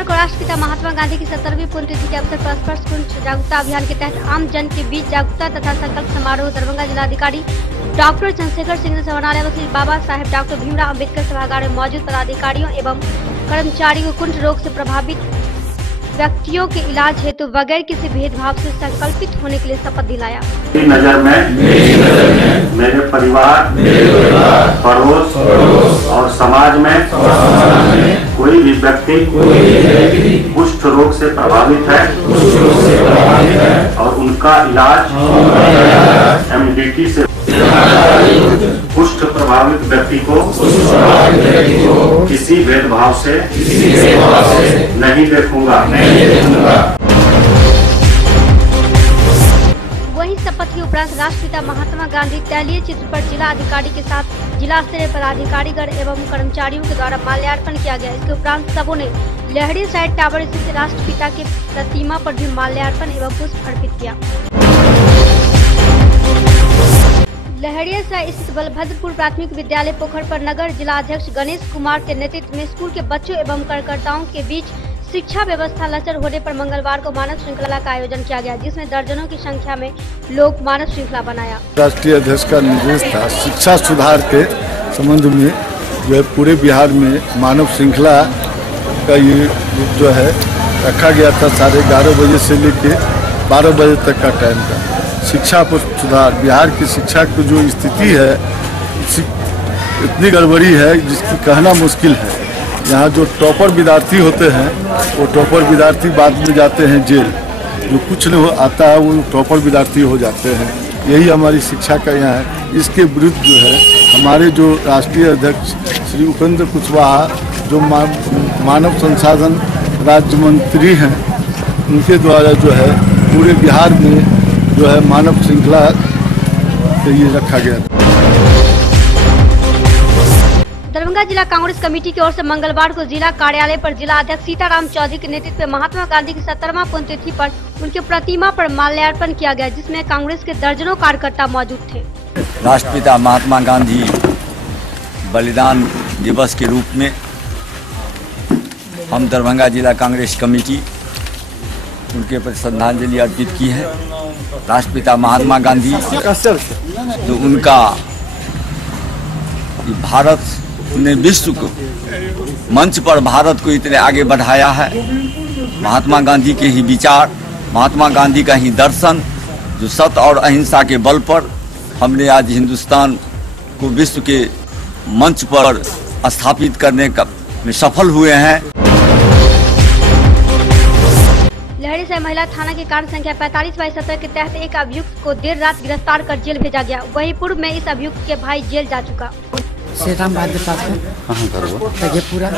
मंगलवार को राष्ट्रपिता महात्मा गांधी की 70वीं पुण्यतिथि के अवसर पर स्पर्श कुंज जागरूकता अभियान के तहत आम जन के बीच जागरूकता तथा संकल्प समारोह दरभंगा जिलाधिकारी डॉक्टर चंद्रशेखर सिंह समाहरणालय में श्री बाबा साहेब डॉक्टर भीमराव अम्बेडकर सभागार में मौजूद पदाधिकारियों एवं कर्मचारियों को कुंठ रोग से प्रभावित व्यक्तियों के इलाज हेतु बगैर किसी भेदभाव से संकल्पित होने के लिए शपथ दिलाया। मेरी नजर में मेरे परिवार पड़ोस और समाज में कोई भी व्यक्ति कुष्ठ रोग से प्रभावित है और उनका इलाज एमडीटी से कुष्ठ प्रभावित व्यक्ति को किसी भेदभाव से नहीं देखूंगा। वहीं शपथ के उपरांत राष्ट्रपिता महात्मा गांधी तैलीय चित्र पर जिला अधिकारी के साथ जिला स्तरीय पदाधिकारीगण एवं कर्मचारियों के द्वारा माल्यार्पण किया गया। इसके उपरांत सबों ने लहड़ी साइड टावर स्थित राष्ट्रपिता की प्रतिमा पर भी माल्यार्पण एवं पुष्प अर्पित किया। लहड़िया स्थित बलभद्रपुर प्राथमिक विद्यालय पोखर पर नगर जिला अध्यक्ष गणेश कुमार के नेतृत्व में स्कूल के बच्चों एवं कार्यकर्ताओं के बीच शिक्षा व्यवस्था लचर होने पर मंगलवार को मानव श्रृंखला का आयोजन किया गया, जिसमें दर्जनों की संख्या में लोग मानव श्रृंखला बनाया। राष्ट्रीय अध्यक्ष का निर्देश था शिक्षा सुधार के संबंध में जो है पूरे बिहार में मानव श्रृंखला का ये रूप जो है रखा गया था 11:30 बजे से लेकर 12 बजे तक का टाइम था। शिक्षा पर सुधार, बिहार की शिक्षा की जो स्थिति है इतनी गड़बड़ी है जिसकी कहना मुश्किल है। यहाँ जो टॉपर विद्यार्थी होते हैं वो टॉपर विद्यार्थी बाद में जाते हैं जेल, जो कुछ नहीं आता है वो टॉपर विद्यार्थी हो जाते हैं। यही हमारी शिक्षा का यहाँ है। इसके विरुद्ध जो है हमारे जो राष्ट्रीय अध्यक्ष श्री उपेंद्र कुशवाहा जो मानव संसाधन राज्य मंत्री हैं, उनके द्वारा जो है पूरे बिहार में जो है मानव श्रृंखला ये रखा गया। दरभंगा जिला कांग्रेस कमेटी की ओर से मंगलवार को जिला कार्यालय पर जिला अध्यक्ष सीताराम चौधरी के नेतृत्व में महात्मा गांधी की 70वां पुण्यतिथि पर उनके प्रतिमा पर माल्यार्पण किया गया, जिसमें कांग्रेस के दर्जनों कार्यकर्ता मौजूद थे। राष्ट्रपिता महात्मा गांधी बलिदान दिवस के रूप में हम दरभंगा जिला कांग्रेस कमेटी उनके प्रति श्रद्धांजलि अर्पित की है। राष्ट्रपिता महात्मा गांधी जो उनका भारत ने विश्व को मंच पर भारत को इतने आगे बढ़ाया है, महात्मा गांधी के ही विचार, महात्मा गांधी का ही दर्शन, जो सत्य और अहिंसा के बल पर हमने आज हिंदुस्तान को विश्व के मंच पर स्थापित करने का में सफल हुए हैं। लहड़ीसराय महिला थाना की कांड संख्या 45/17 के तहत एक अभियुक्त को देर रात गिरफ्तार कर जेल भेजा गया। वहीं पूर्व में इस अभियुक्त के भाई जेल जा चुका। श्रीराम बहादुर पास कहाँ घर हुआ? पूरा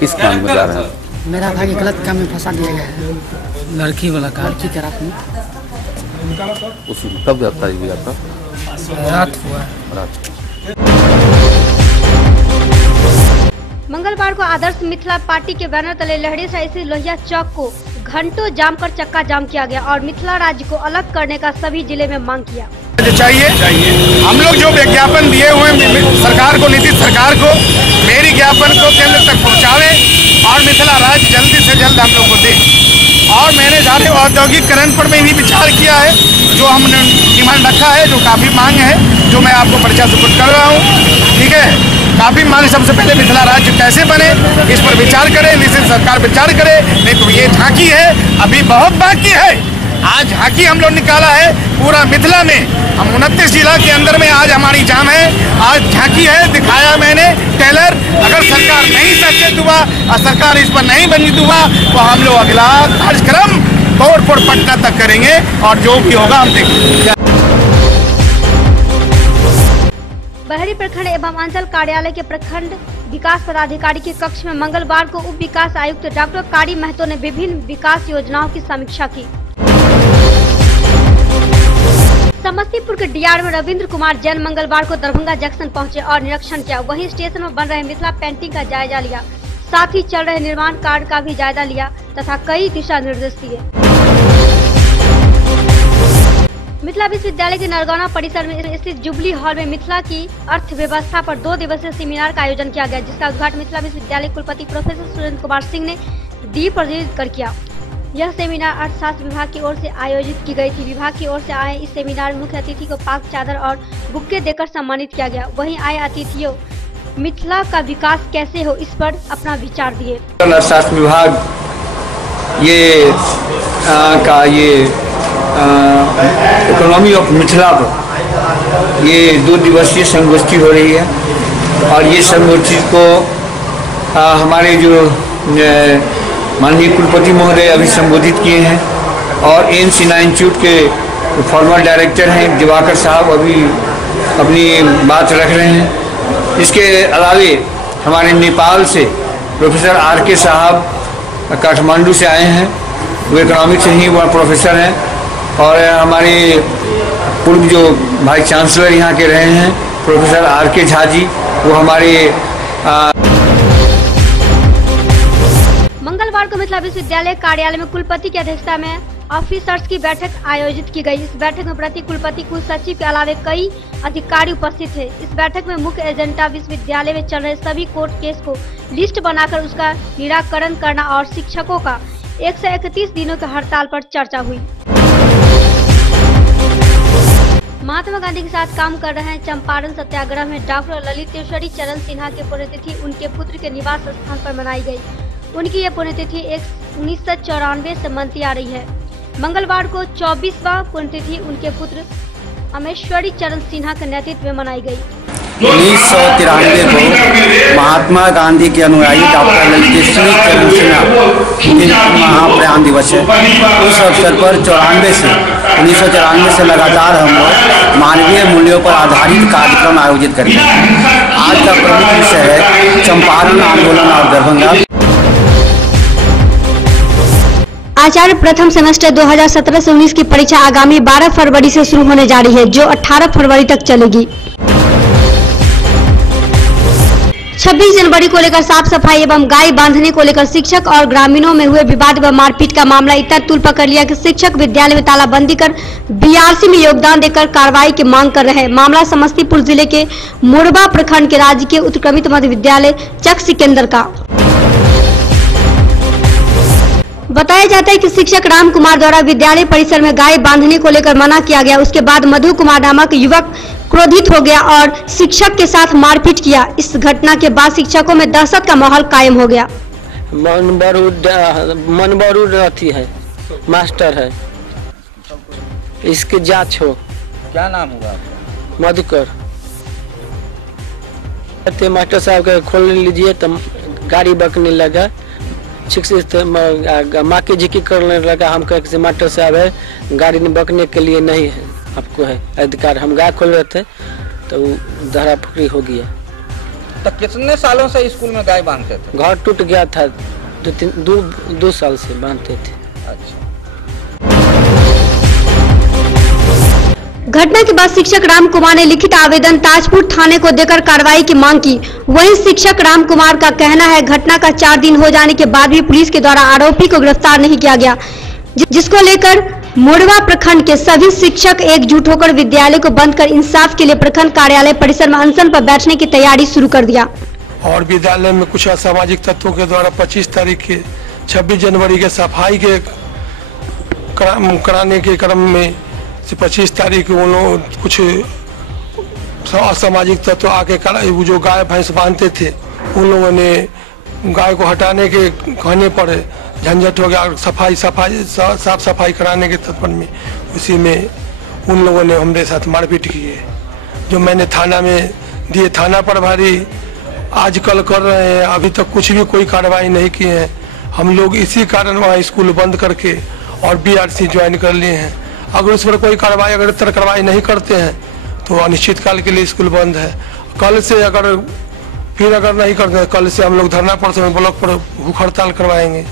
किस काम में जा रहे हैं? मेरा भाई गलत काम में फंसा दिया गया है, लड़की वाला काम की तरफ में। उसको कब गिरफ्तारी हुई आपका? रात हुआ। मंगलवार को आदर्श मिथिला पार्टी के बैनर तले लहड़ीसराय स्थित लोहिया चौक को घंटों जाम कर चक्का जाम किया गया और मिथिला राज्य को अलग करने का सभी जिले में मांग किया। चाहिए हम लोग जो विज्ञापन दिए हुए सरकार को, नीतीश सरकार को, मेरी ज्ञापन को केंद्र तक पहुंचावे और मिथिला राज्य जल्दी से जल्द हम लोग को दे। और मैंने सारे औद्योगिकरण पर में भी विचार किया है, जो हमने डिमांड रखा है, जो काफी मांग है, जो मैं आपको पर्चा सुपुर्द कर रहा हूँ। ठीक है, काफी मांग। सबसे पहले मिथिला राज्य कैसे बने इस पर विचार करे, नीतीश सरकार विचार करे, नहीं तो ये झांकी है, अभी बहुत बाकी है। आज झांकी हम लोग निकाला है पूरा मिथिला में, हम 29 जिला के अंदर में आज हमारी जाम है। आज झांकी है, दिखाया मैंने टेलर। अगर सरकार नहीं सचेत हुआ और सरकार इस पर नहीं बनी हुआ तो हम लोग अगला कार्यक्रम तोड़-फोड़ पटना तक करेंगे और जो भी होगा हम देखेंगे। बहरी प्रखंड एवं अंचल कार्यालय के प्रखंड विकास पदाधिकारी के कक्ष में मंगलवार को उप विकास आयुक्त डॉक्टर कारी महतो ने विभिन्न विकास योजनाओं की समीक्षा की। समस्तीपुर के डीआर में रविंद्र कुमार जैन मंगलवार को दरभंगा जंक्शन पहुंचे और निरीक्षण किया। वहीं स्टेशन में बन रहे मिथिला पेंटिंग का जायजा लिया, साथ ही चल रहे निर्माण कार्य का भी जायजा लिया तथा कई दिशा निर्देश दिए। मिथिला विश्वविद्यालय के नरगौना परिसर में स्थित जुबली हॉल में मिथिला की अर्थव्यवस्था पर 2 दिवसीय सेमिनार का आयोजन किया गया, जिसका उद्घाटन मिथिला विश्वविद्यालय कुलपति प्रोफेसर सुरेंद्र कुमार सिंह ने दीप प्रज्वलित कर किया। यह सेमिनार अर्थशास्त्र विभाग की ओर से आयोजित की गई थी। विभाग की ओर से आए इस सेमिनार में मुख्य अतिथि को पाक चादर और बुक्के देकर सम्मानित किया गया। वहीं आए अतिथियों मिथिला का विकास कैसे हो, इस पर अपना विचार दिए। अर्थशास्त्र विभाग इकोनॉमी ऑफ मिथिला पर ये 2 दिवसीय संगोष्ठी हो रही है और ये संगोष्ठी को हमारे जो माननीय कुलपति महोदय अभी संबोधित किए हैं और एम्स इंस्टीट्यूट के फॉर्मर डायरेक्टर हैं दिवाकर साहब अभी अपनी बात रख रहे हैं। इसके अलावे हमारे नेपाल से प्रोफेसर RK साहब काठमांडू से आए हैं, वो इकोनॉमिक्स से ही वो प्रोफेसर हैं और हमारे पूर्व जो वाइस चांसलर यहाँ के रहे हैं प्रोफेसर RK झा जी, वो हमारे मंगलवार को मिथिला विश्वविद्यालय कार्यालय में कुलपति की अध्यक्षता में ऑफिसर्स की बैठक आयोजित की गई। इस बैठक में प्रति कुलपति कुल सचिव के अलावे कई अधिकारी उपस्थित थे। इस बैठक में मुख्य एजेंडा विश्वविद्यालय में चल रहे सभी कोर्ट केस को लिस्ट बनाकर उसका निराकरण करना और शिक्षकों का 131 दिनों की हड़ताल पर चर्चा हुई। महात्मा गांधी के साथ काम कर रहे हैं। चंपारण सत्याग्रह में डॉक्टर ललितेश्वरी चरण सिन्हा की पुण्यतिथि उनके पुत्र के निवास स्थान पर मनाई गई। उनकी यह पुण्यतिथि 1994 से मनती आ रही है। मंगलवार को 24वां पुण्यतिथि उनके पुत्र अमेश्वरी चरण सिन्हा के नेतृत्व में मनाई गई। 1993 को महात्मा गांधी के अनुयायी डॉक्टर ललितेश्वरी चरण सिन्हा महाप्रयाण दिवस है। उस अवसर पर 1994 से लगातार हम लोग मानवीय मूल्यों पर आधारित कार्यक्रम आयोजित करते हैं। आज का प्रमुख विषय है चंपारण आंदोलन और दरभंगा। आचार्य प्रथम सेमेस्टर 2017 से 19 की परीक्षा आगामी 12 फरवरी से शुरू होने जा रही है, जो 18 फरवरी तक चलेगी। 26 जनवरी को लेकर साफ सफाई एवं गाय बांधने को लेकर शिक्षक और ग्रामीणों में हुए विवाद व मारपीट का मामला इतना तूल पकड़ लिया कि शिक्षक विद्यालय में तालाबंदी कर BRC में योगदान देकर कार्रवाई की मांग कर रहे हैं। मामला समस्तीपुर जिले के मोरबा प्रखंड के राजकीय उत्क्रमित मध्य विद्यालय चक सिकंदर का। बताया जाता है कि शिक्षक राम कुमार द्वारा विद्यालय परिसर में गाय बांधने को लेकर मना किया गया। उसके बाद मधु कुमार नामक युवक क्रोधित हो गया और शिक्षक के साथ मारपीट किया। इस घटना के बाद शिक्षकों में दहशत का माहौल कायम हो गया। मनबरूद अथी है, मास्टर है, इसकी जांच हो। क्या नाम होगा? मधुकर। मास्टर साहब का खोल लीजिए तो गाड़ी बकने लगा, माँ की झिकी करने लगा। हम कहे मास्टर साहब है, गाड़ी बकने के लिए नहीं है, आपको है अधिकार। हम गाय खोल रहे थे तो धरा फुकरी हो गया। तो कितने सालों से स्कूल में गाय बांधते थे? घर टूट गया था, 2 साल से बांधते थे। अच्छा। घटना के बाद शिक्षक राम कुमार ने लिखित आवेदन ताजपुर थाने को देकर कार्रवाई की मांग की। वहीं शिक्षक राम कुमार का कहना है घटना का 4 दिन हो जाने के बाद भी पुलिस के द्वारा आरोपी को गिरफ्तार नहीं किया गया, जिसको लेकर मोरवा प्रखंड के सभी शिक्षक एकजुट होकर विद्यालय को बंद कर इंसाफ के लिए प्रखंड कार्यालय परिसर में अनशन पर बैठने की तैयारी शुरू कर दिया। और विद्यालय में कुछ असामाजिक तत्वों के द्वारा 25 तारीख के 26 जनवरी के सफाई के कराने के क्रम में 25 तारीख को उन लोग कुछ असामाजिक तत्व आके जो गाय भैंस बांधते थे उन लोगों ने गाय को हटाने के कहने पर झंझट हो गया। साफ सफाई कराने के तत्पर में उसी में उन लोगों ने हमारे साथ मारपीट की है, जो मैंने थाना में दिए। थाना प्रभारी आजकल कर रहे हैं, अभी तक कुछ भी कोई कार्रवाई नहीं की है। हम लोग इसी कारण वहाँ स्कूल बंद करके और BRC ज्वाइन कर लिए हैं। अगर उस पर कोई कार्रवाई नहीं करते हैं तो अनिश्चितकाल के लिए स्कूल बंद है। कल से अगर नहीं करते हैं, कल से हम लोग धरना पर ब्लॉक पर भूख हड़ताल करवाएंगे।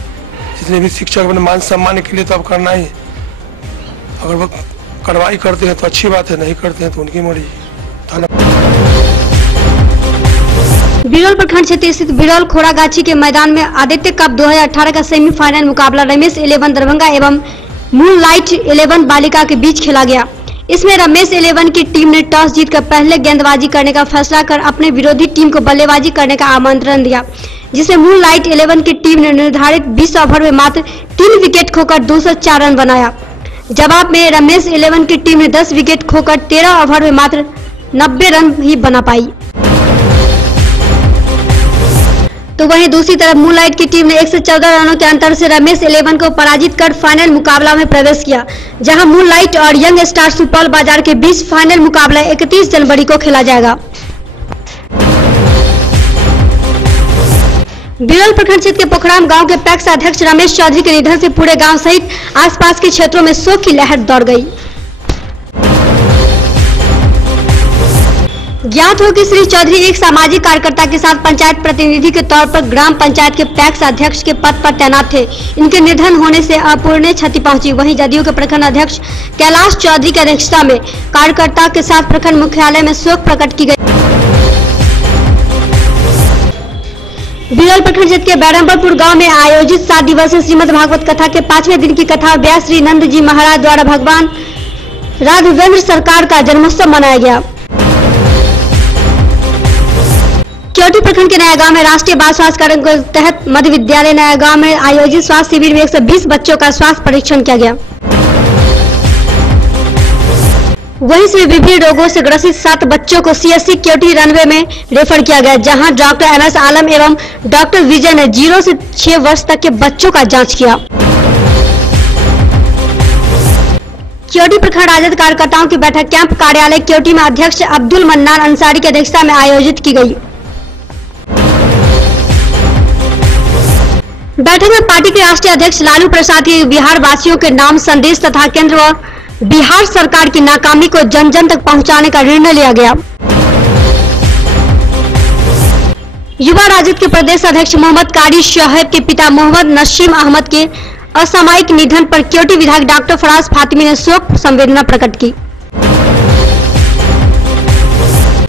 जितने भी शिक्षक अपने मान सम्मान के लिए तो अब करना ही है। अगर वो कार्रवाई करते हैं तो अच्छी बात है, नहीं करते हैं तो उनकी मर्जी। बिरौल प्रखंड क्षेत्र स्थित बिरौल खोरागाछी के मैदान में आदित्य कप 2018 का सेमीफाइनल मुकाबला रमेश 11 दरभंगा एवं मूनलाइट 11 बालिका के बीच खेला गया। इसमें रमेश 11 की टीम ने टॉस जीतकर पहले गेंदबाजी करने का फैसला कर अपने विरोधी टीम को बल्लेबाजी करने का आमंत्रण दिया, जिसे मून लाइट 11 की टीम ने निर्धारित 20 ओवर में मात्र 3 विकेट खोकर 204 रन बनाया। जवाब में रमेश 11 की टीम ने 10 विकेट खोकर 13 ओवर में मात्र 90 रन ही बना पाई। तो वहीं दूसरी तरफ मूनलाइट की टीम ने 114 रनों के अंतर से रमेश 11 को पराजित कर फाइनल मुकाबला में प्रवेश किया, जहां मूनलाइट और यंग स्टार सुपौल बाजार के बीच फाइनल मुकाबला 31 जनवरी को खेला जाएगा। बिरल प्रखंड क्षेत्र के पोखराम गांव के पैक्स अध्यक्ष रमेश चौधरी के निधन से पूरे गांव सहित आसपास के क्षेत्रों में शोक की लहर दौड़ गई। ज्ञात हो कि श्री चौधरी एक सामाजिक कार्यकर्ता के साथ पंचायत प्रतिनिधि के तौर पर ग्राम पंचायत के पैक्स अध्यक्ष के पद पर तैनात थे। इनके निधन होने से अपूरणीय क्षति पहुंची। वहीं जदयू के प्रखंड अध्यक्ष कैलाश चौधरी की अध्यक्षता में कार्यकर्ताओं के साथ प्रखंड मुख्यालय में शोक प्रकट की गई। बिरल प्रखंड क्षेत्र के बैरम्बरपुर गांव में आयोजित 7 दिवसीय श्रीमद् भागवत कथा के 5वें दिन की कथा व्यास श्री नंद जी महाराज द्वारा भगवान राघवेंद्र सरकार का जन्मोत्सव मनाया गया। केवटी प्रखंड के नया गांव में राष्ट्रीय बाल स्वास्थ्य कार्यक्रम के तहत मध्य विद्यालय नया गांव में आयोजित स्वास्थ्य शिविर में 120 बच्चों का स्वास्थ्य परीक्षण किया गया। वहीं से विभिन्न रोगों से ग्रसित 7 बच्चों को सीएससी केवटी रनवे में रेफर किया गया, जहां डॉक्टर MS आलम एवं डॉक्टर विजय ने 0 से 6 वर्ष तक के बच्चों का जांच किया। केवटी प्रखंड राजद कार्यकर्ताओं की बैठक कैंप कार्यालय केवटी में अध्यक्ष अब्दुल मन्नान अंसारी की अध्यक्षता में आयोजित की गई। बैठक में पार्टी के राष्ट्रीय अध्यक्ष लालू प्रसाद के बिहार वासियों के नाम संदेश तथा केंद्र व बिहार सरकार की नाकामी को जन जन तक पहुंचाने का निर्णय लिया गया। युवा राजद के प्रदेश अध्यक्ष मोहम्मद कारी शोहेब के पिता मोहम्मद नसीम अहमद के असामयिक निधन पर केवटी विधायक डॉक्टर फराज फातिमी ने शोक संवेदना प्रकट की।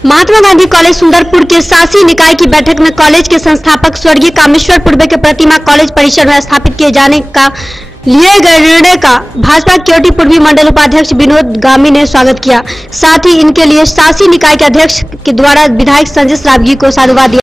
महात्मा गांधी कॉलेज सुंदरपुर के शासी निकाय की बैठक में कॉलेज के संस्थापक स्वर्गीय कामेश्वर पूर्वे के प्रतिमा कॉलेज परिसर में स्थापित किए जाने का लिए गए निर्णय का भाजपा केवटी पूर्वी मंडल उपाध्यक्ष विनोद गामी ने स्वागत किया। साथ ही इनके लिए शासी निकाय के अध्यक्ष के द्वारा विधायक संजय श्रावगी को साधुवाद दिया।